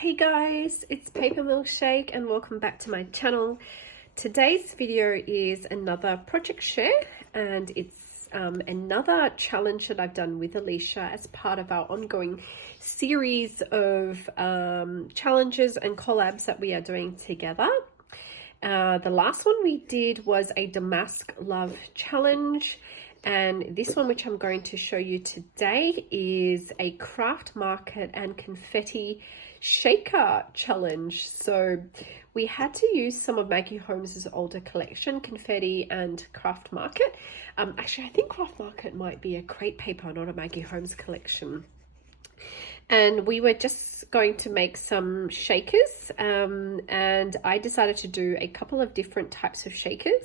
Hey guys, it's Paper Milkshake and welcome back to my channel. Today's video is another project share and it's another challenge that I've done with Alisha as part of our ongoing series of challenges and collabs that we are doing together. The last one we did was a Damask Love challenge, and this one, which I'm going to show you today, is a Craft Market and Confetti shaker challenge. So we had to use some of Maggie Holmes's older collection, Confetti and Craft Market. Actually, I think Craft Market might be a Crate Paper, not a Maggie Holmes collection. And we were just going to make some shakers, and I decided to do a couple of different types of shakers.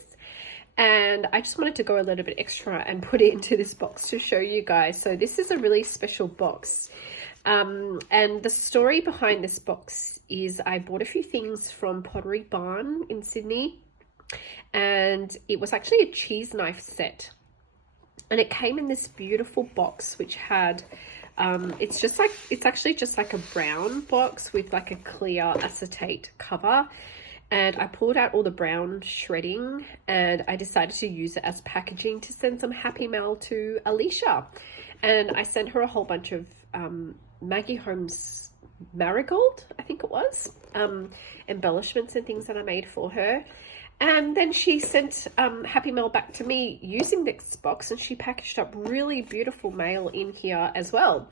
And I just wanted to go a little bit extra and put it into this box to show you guys. So this is a really special box. And the story behind this box is I bought a few things from Pottery Barn in Sydney, and it was actually a cheese knife set. And it came in this beautiful box which had, it's actually just like a brown box with like a clear acetate cover. And I pulled out all the brown shredding and I decided to use it as packaging to send some happy mail to Alisha. And I sent her a whole bunch of Maggie Holmes marigold, I think it was, embellishments and things that I made for her. And then she sent happy mail back to me using this box, and she packaged up really beautiful mail in here as well.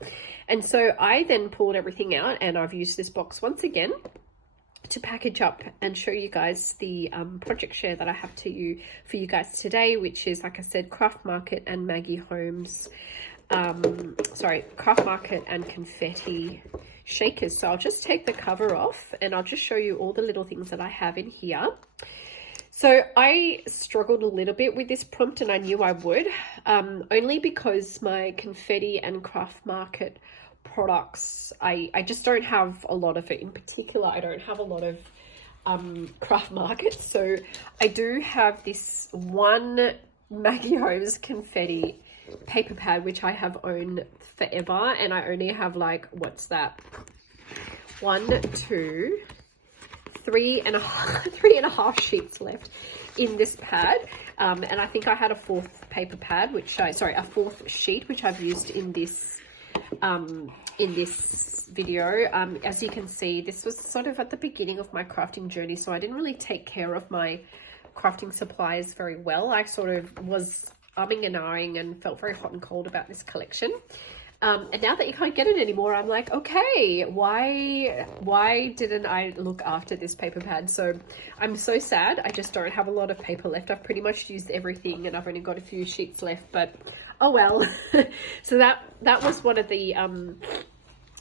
And so I then pulled everything out and I've used this box once again to package up and show you guys the project share that I have for you guys today, which is, like I said, Craft Market and Maggie Holmes, Craft Market and Confetti shakers. So I'll just take the cover off and I'll just show you all the little things that I have in here. So I struggled a little bit with this prompt, and I knew I would, only because my Confetti and Craft Market products, I just don't have a lot of it. In particular, I don't have a lot of Craft Market. So I do have this one Maggie Holmes Confetti paper pad, which I have owned forever, and I only have like, what's that, 1, 2, 3 and a half sheets left in this pad. And I think I had a fourth paper pad, a fourth sheet, which I've used in this video. As you can see, this was sort of at the beginning of my crafting journey, so I didn't really take care of my crafting supplies very well. I sort of was umming and ahhing and felt very hot and cold about this collection. And now that you can't get it anymore, I'm like, okay, why didn't I look after this paper pad? So I'm so sad. I just don't have a lot of paper left. I've pretty much used everything and I've only got a few sheets left, but oh well. So that was one of the,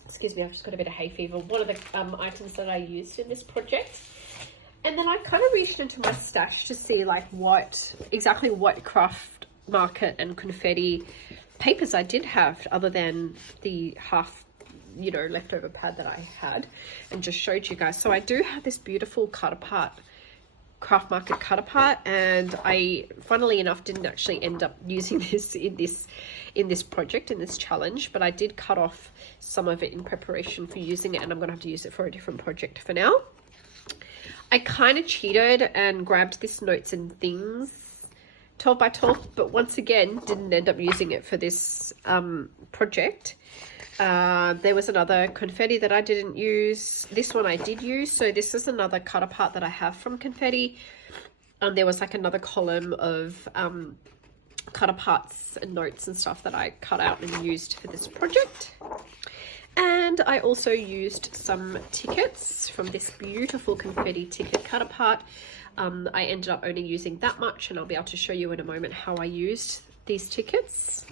excuse me, I've just got a bit of hay fever. One of the items that I used in this project. And then I kind of reached into my stash to see like exactly what Craft Market and Confetti papers I did have, other than the half, leftover pad that I had and just showed you guys. So I do have this beautiful cut apart Craft Market cut apart, and I, funnily enough, didn't actually end up using this in this project, in this challenge, but I did cut off some of it in preparation for using it, and I'm gonna have to use it for a different project for now. I kind of cheated and grabbed this Notes and Things 12 by 12, but once again didn't end up using it for this project. There was another confetti that I didn't use. This one I did use. So this is another cut apart that I have from Confetti. There was like another column of cut aparts and notes and stuff that I cut out and used for this project. And I also used some tickets from this beautiful Confetti ticket cut apart. I ended up only using that much, and I'll be able to show you in a moment how I used these tickets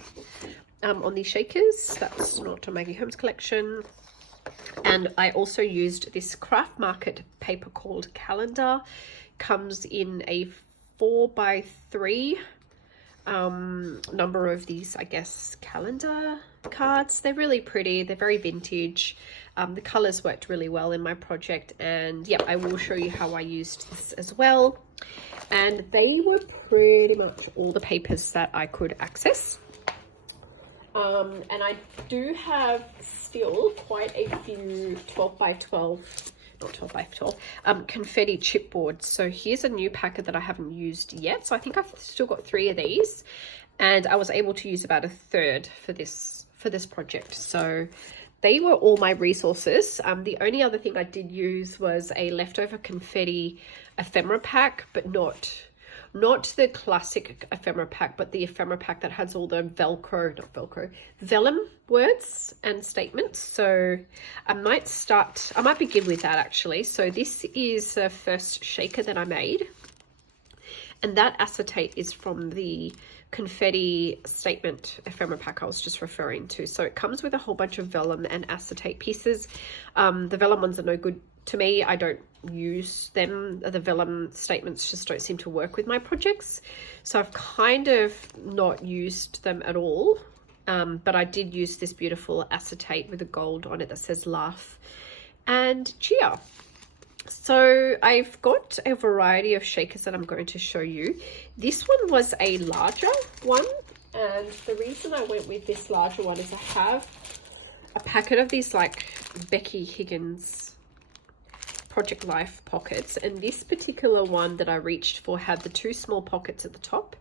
on these shakers. That's not a Maggie Holmes collection. And I also used this Craft Market paper called Calendar. Comes in a 4x3 number of these, I guess, calendar cards. They're really pretty. They're very vintage. The colors worked really well in my project, and yeah, I will show you how I used this as well. And they were pretty much all the papers that I could access. And I do have still quite a few 12 by 12, not 12 by 12, confetti chipboards. So here's a new packet that I haven't used yet. So I think I've still got 3 of these, and I was able to use about a third for this project. So they were all my resources. The only other thing I did use was a leftover confetti ephemera pack, but not the classic ephemera pack, but the ephemera pack that has all the vellum words and statements. So I might begin with that actually. So this is the first shaker that I made, and that acetate is from the confetti statement ephemera pack I was just referring to. So it comes with a whole bunch of vellum and acetate pieces. The vellum ones are no good to me. I don't use them. The vellum statements just don't seem to work with my projects, so I've kind of not used them at all. But I did use this beautiful acetate with a gold on it that says laugh and cheer. So I've got a variety of shakers that I'm going to show you. This one was a larger one, and the reason I went with this larger one is I have a packet of these like Becky Higgins Project Life pockets, and this particular one that I reached for had the 2 small pockets at the top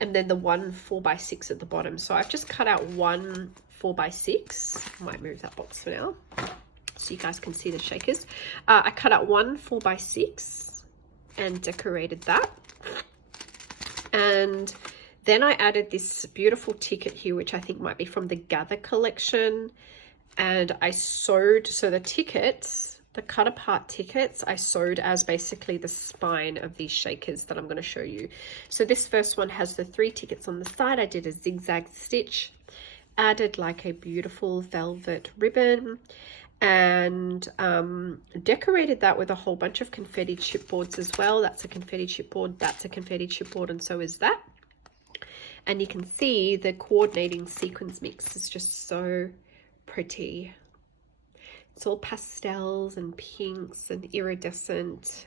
and then the 1 4x6 at the bottom. So I've just cut out 1 4x6. Might move that box for now so you guys can see the shakers. I cut out 1 4x6 and decorated that, and then I added this beautiful ticket here, which I think might be from the Gather collection, and I sewed, so the tickets, the cut apart tickets, I sewed as basically the spine of these shakers that I'm going to show you. So this first one has the 3 tickets on the side. I did a zigzag stitch, added like a beautiful velvet ribbon, and decorated that with a whole bunch of confetti chipboards as well. That's a confetti chipboard, that's a confetti chipboard, and so is that. And you can see the coordinating sequins mix is just so pretty. It's all pastels and pinks and iridescent.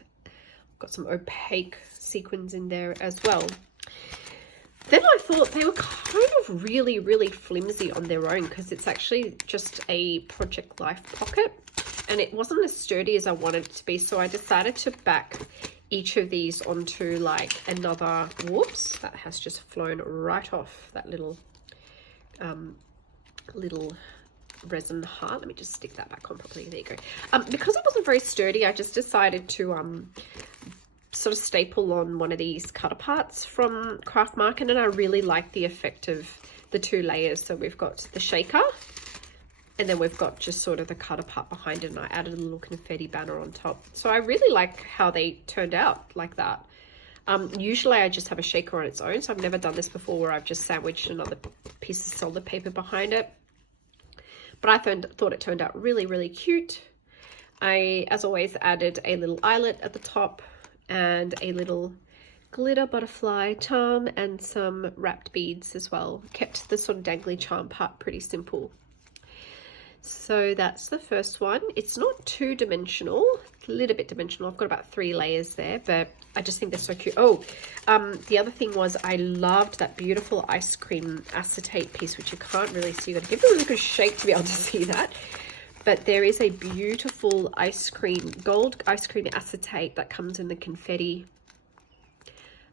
Got some opaque sequins in there as well. Then I thought they were kind of really, really flimsy on their own, because it's actually just a Project Life pocket and it wasn't as sturdy as I wanted it to be. So I decided to back each of these onto like another, whoops, that has just flown right off, that little resin heart. Let me just stick that back on properly. There you go. Because it wasn't very sturdy, I just decided to sort of staple on one of these cut aparts from Craft Market, and I really like the effect of the 2 layers. So we've got the shaker and then we've got just sort of the cut apart behind it, and I added a little confetti banner on top. So I really like how they turned out like that. Usually I just have a shaker on its own, so I've never done this before where I've just sandwiched another piece of solid paper behind it. But I thought it turned out really, really cute. I, as always, added a little eyelet at the top and a little glitter butterfly charm and some wrapped beads as well. Kept the sort of dangly charm part pretty simple. So that's the first one. It's not too dimensional, it's a little bit dimensional. I've got about 3 layers there, but I just think they're so cute. Oh, the other thing was I loved that beautiful ice cream acetate piece, which you can't really see. You've got to give it a really good shake to be able to see that. But there is a beautiful ice cream, gold ice cream acetate that comes in the confetti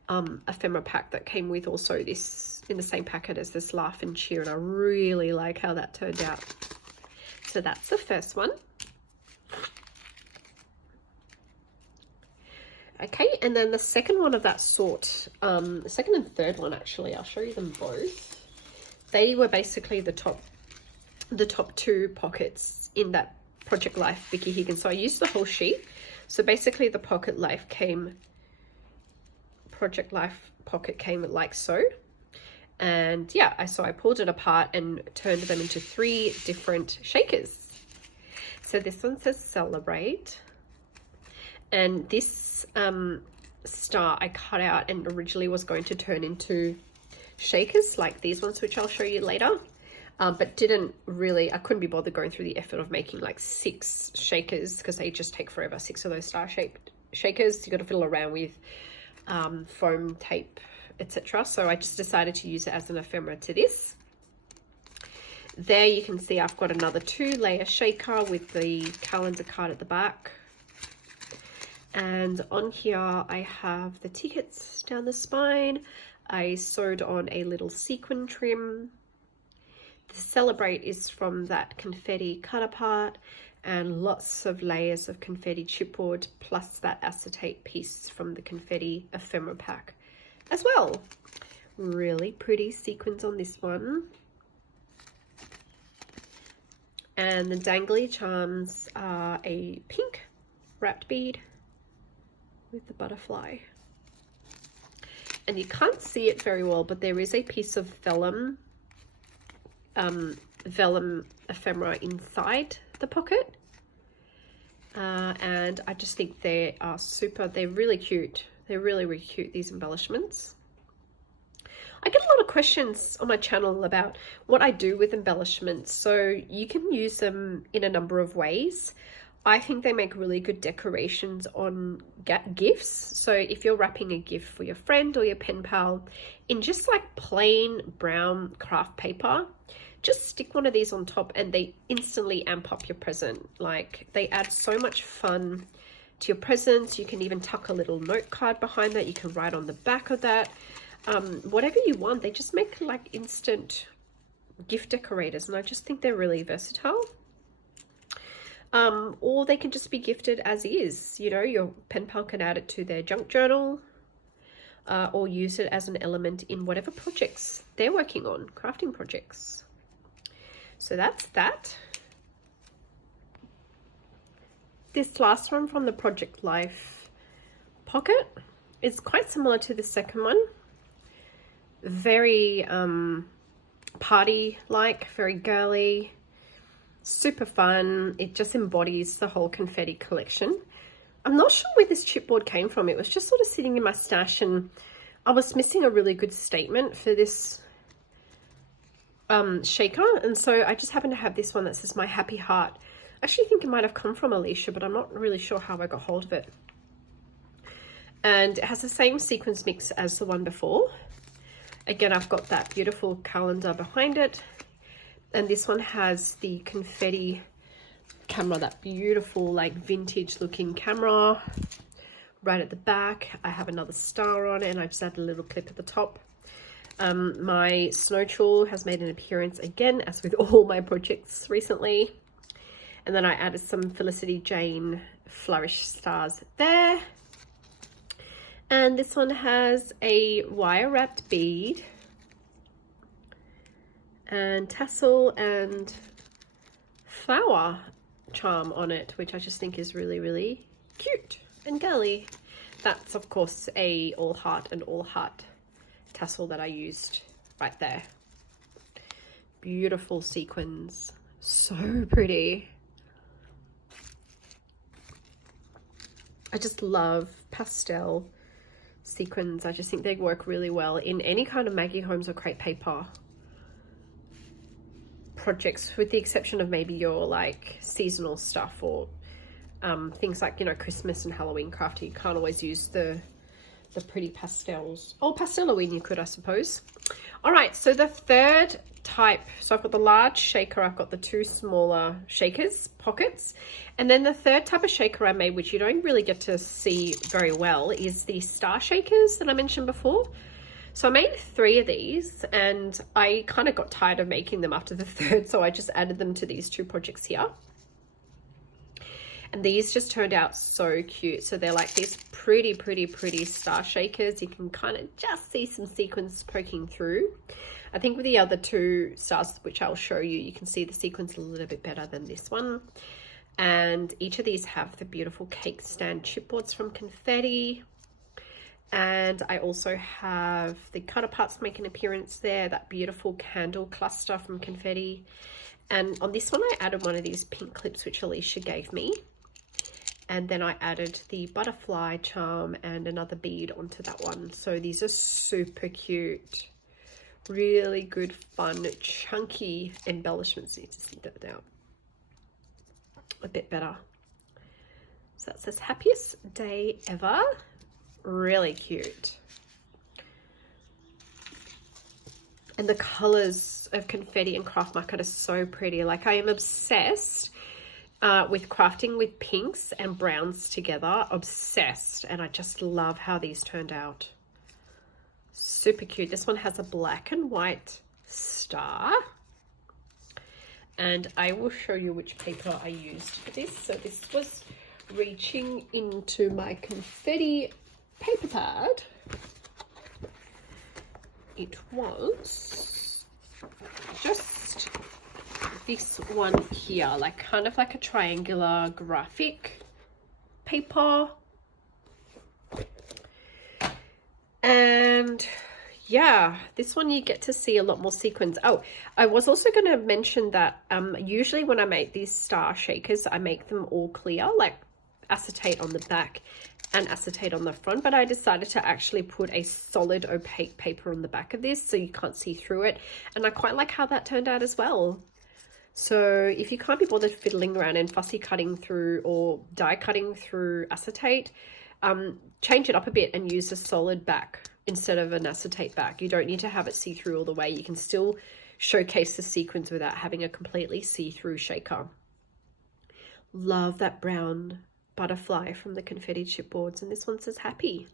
ephemera pack that came with also this, in the same packet as this laugh and cheer, and I really like how that turned out. So that's the first one. Okay, and then the second one of that sort, the second and third one actually, I'll show you them both. They were basically the top 2 pockets in that Project Life Becky Higgins. So I used the whole sheet. So basically the Project Life pocket came like so. And yeah, so I pulled it apart and turned them into 3 different shakers. So this one says Celebrate. And this star I cut out and originally was going to turn into shakers like these ones, which I'll show you later. But didn't really, I couldn't be bothered going through the effort of making like 6 shakers because they just take forever, 6 of those star-shaped shakers. You got to fiddle around with foam tape, etc. So I just decided to use it as an ephemera to this. there you can see I've got another 2-layer shaker with the calendar card at the back. And on here I have the tickets down the spine. I sewed on a little sequin trim. The Celebrate is from that confetti cut apart, and lots of layers of confetti chipboard, plus that acetate piece from the confetti ephemera pack as well. Really pretty sequins on this one. And the dangly charms are a pink wrapped bead with the butterfly. And you can't see it very well, but there is a piece of vellum ephemera inside the pocket. And I just think they are super, they're really cute. They're really, really cute, these embellishments. I get a lot of questions on my channel about what I do with embellishments. So you can use them in a number of ways. I think they make really good decorations on gifts. So if you're wrapping a gift for your friend or your pen pal in just like plain brown craft paper, just stick one of these on top and they instantly amp up your present. Like, they add so much fun to your presents. You can even tuck a little note card behind that. You can write on the back of that. Whatever you want, they just make like instant gift decorators, and I just think they're really versatile. Or they can just be gifted as is. You know, your pen pal can add it to their junk journal, or use it as an element in whatever projects they're working on, crafting projects. So that's that. This last one from the Project Life pocket is quite similar to the second one. Very party-like, very girly, super fun. It just embodies the whole confetti collection. I'm not sure where this chipboard came from. It was just sort of sitting in my stash, and I was missing a really good statement for this shaker, and so I just happen to have this one that says My Happy Heart. I actually think it might have come from Alisha, but I'm not really sure how I got hold of it. And it has the same sequence mix as the one before. Again, I've got that beautiful calendar behind it, and this one has the confetti camera, that beautiful like vintage looking camera right at the back. I have another star on it, and I just added a little clip at the top. My snow tool has made an appearance again, as with all my projects recently. And then I added some Felicity Jane flourish stars there. And this one has a wire wrapped bead and tassel and flower charm on it, which I just think is really, really cute and girly. That's of course a all heart and all heart tassel that I used right there. Beautiful sequins, so pretty. I just love pastel sequins. I just think they work really well in any kind of Maggie Homes or Crate Paper projects, with the exception of maybe your like seasonal stuff or things like, you know, Christmas and Halloween crafting. You can't always use the pretty pastels. Oh, Pastelloween you could, I suppose. All right, so the third type, so I've got the large shaker, I've got the two smaller shakers, pockets, and then the third type of shaker I made, which you don't really get to see very well, is the star shakers that I mentioned before. So I made 3 of these, and I kind of got tired of making them after the third, so I just added them to these 2 projects here. And these just turned out so cute. So they're like these pretty, pretty, pretty star shakers. You can kind of just see some sequins poking through. I think with the other 2 stars, which I'll show you, you can see the sequins a little bit better than this one. And each of these have the beautiful cake stand chipboards from Confetti. And I also have the cut aparts make an appearance there, that beautiful candle cluster from Confetti. And on this one, I added one of these pink clips, which Alisha gave me. And then I added the butterfly charm and another bead onto that one. So these are super cute. Really good, fun, chunky embellishments. Need to see that now a bit better. So that says happiest day ever. Really cute. And the colors of Confetti and Craft Market are so pretty. Like, I am obsessed with crafting with pinks and browns together. Obsessed. And I just love how these turned out. Super cute. This one has a black and white star. And I will show you which paper I used for this. So this was reaching into my Confetti paper pad. It was just this one here, like kind of like a triangular graphic paper. And yeah, this one you get to see a lot more sequins. Oh, I was also going to mention that usually when I make these star shakers, I make them all clear, like acetate on the back and acetate on the front, but I decided to actually put a solid opaque paper on the back of this so you can't see through it, and I quite like how that turned out as well. So if you can't be bothered fiddling around and fussy cutting through or die cutting through acetate, change it up a bit and use a solid back instead of an acetate back. You don't need to have it see through all the way. You can still showcase the sequins without having a completely see-through shaker. Love that brown butterfly from the Confetti chipboards, and this one says happy.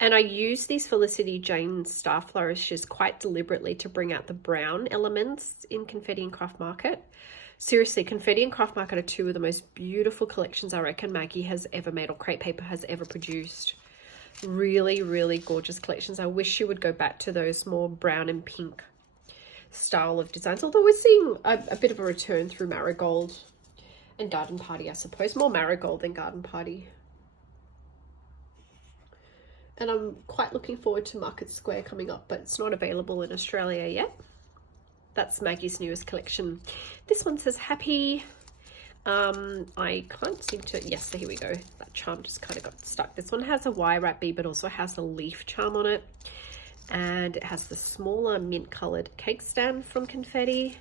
And I use these Felicity Jane star flourishes quite deliberately to bring out the brown elements in Confetti and Craft Market. Seriously, Confetti and Craft Market are two of the most beautiful collections I reckon Maggie has ever made, or Crate Paper has ever produced. Really, really gorgeous collections. I wish you would go back to those more brown and pink style of designs, although we're seeing a bit of a return through Marigold and Garden Party, I suppose. More Marigold than Garden Party. And I'm quite looking forward to Market Square coming up, but it's not available in Australia yet. That's Maggie's newest collection. This one says happy. I can't seem to, yes, so here we go. That charm just kind of got stuck. This one has a wire wrap bee, but also has a leaf charm on it. And it has the smaller mint colored cake stand from Confetti.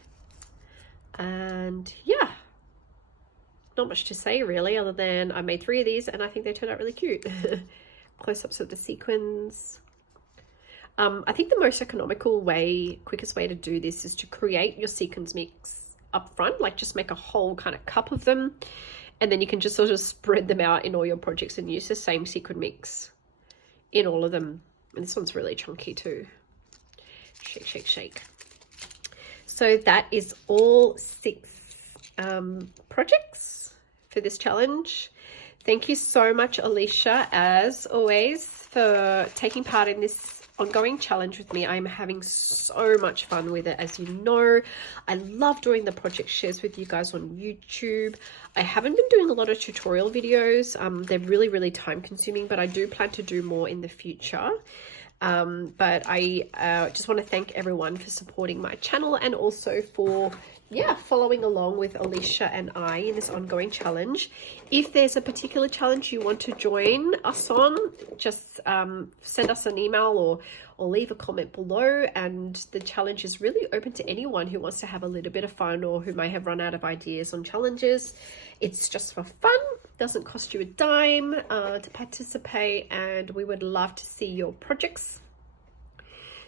And yeah, not much to say really, other than I made 3 of these and I think they turned out really cute. Close-ups of the sequins. I think the most economical way, quickest way to do this is to create your sequins mix up front, like just make a whole kind of cup of them, and then you can just sort of spread them out in all your projects and use the same sequin mix in all of them. And this one's really chunky too. Shake, shake, shake. So that is all 6 projects for this challenge. Thank you so much, Alisha, as always, for taking part in this ongoing challenge with me. I'm having so much fun with it, as you know. I love doing the project shares with you guys on YouTube. I haven't been doing a lot of tutorial videos. They're really, really time consuming, but I do plan to do more in the future. But I just want to thank everyone for supporting my channel, and also for following along with Alisha and I in this ongoing challenge. If there's a particular challenge you want to join us on, just send us an email or leave a comment below. And the challenge is really open to anyone who wants to have a little bit of fun or who may have run out of ideas on challenges. It's just for fun, doesn't cost you a dime to participate, and we would love to see your projects.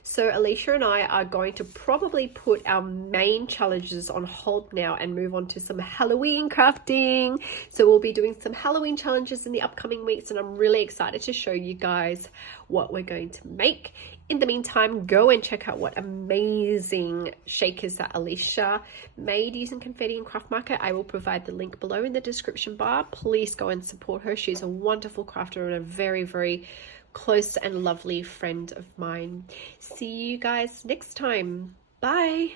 So Alisha and I are going to probably put our main challenges on hold now and move on to some Halloween crafting. So we'll be doing some Halloween challenges in the upcoming weeks, and I'm really excited to show you guys what we're going to make. In the meantime, go and check out what amazing shakers that Alisha made using Confetti and Craft Market. I will provide the link below in the description bar. Please go and support her. She's a wonderful crafter and a very, very close and lovely friend of mine. See you guys next time. Bye.